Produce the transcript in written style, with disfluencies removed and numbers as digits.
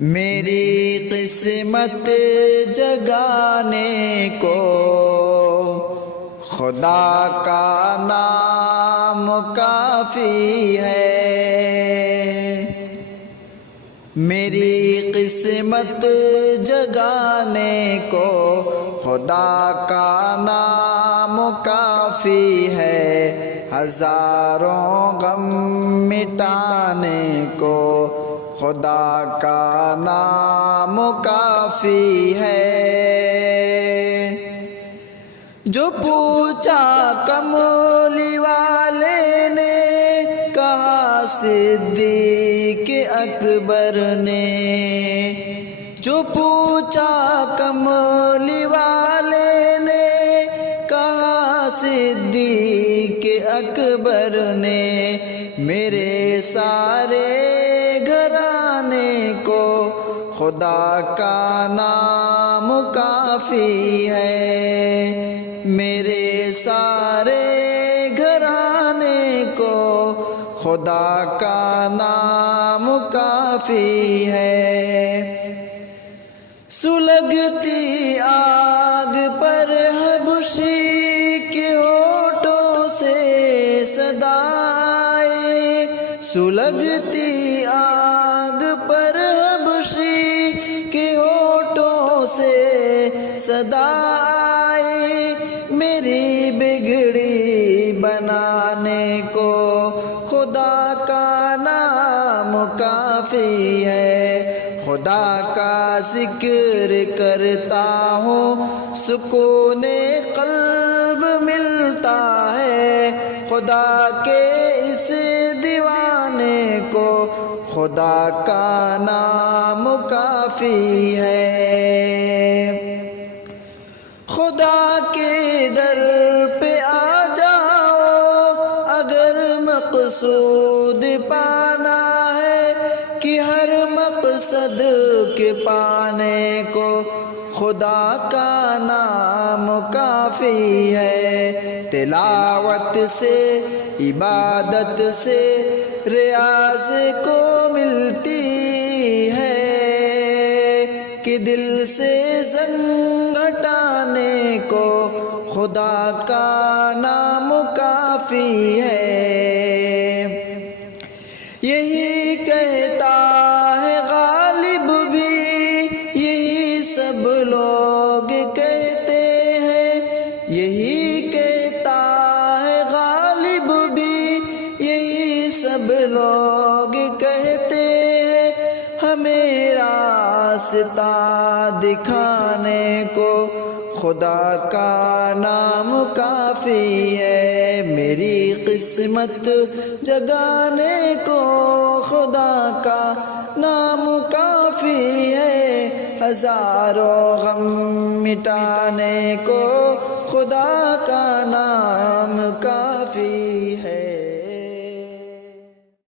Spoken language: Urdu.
میری قسمت جگانے کو خدا کا نام کافی ہے۔ میری قسمت جگانے کو خدا کا نام کافی ہے۔ ہزاروں غم مٹانے کو خدا کا نام کافی ہے۔ جو پوچھا کملی والے نے، کہا صدیق اکبر نے۔ جو پوچھا کملی والے نے، کہا صدیق اکبر نے۔ میرے سارے گھرانے کو خدا کا نام کافی ہے۔ میرے سارے گھرانے کو خدا کا نام کافی ہے۔ سلگتی آگ پر حبشی کے ہونٹوں سے صدا آئی، سلگتی آگ پر حبشی کے ہونٹوں سے صدا آئی۔ میری بگڑی بنانے کو خدا کا نام کافی ہے۔ خدا کا ذکر کرتا ہوں سکون قلب ملتا ہے۔ خدا کے اس دیوانے کو خدا کا نام کافی ہے۔ خدا کے در پہ آ جاؤ اگر مقصود پانا ہے، کہ ہر مقصد کے پانے کو خدا کا نام کافی ہے۔ تلاوت سے عبادت سے ریاض کو ملتی ہے، کہ دل سے زنگ ہٹانے کو خدا کا نام کافی ہے۔ یہی کہتا ہے غالب بھی، یہی سب لوگ کہتے ہیں۔ یہی کہتا ہے غالب بھی، یہی سب لوگ کہتے ہیں۔ ہمیں راستہ دکھانے کو خدا کا نام کافی ہے۔ میری قسمت جگانے کو خدا کا نام کافی ہے۔ ہزاروں غم مٹانے کو خدا کا نام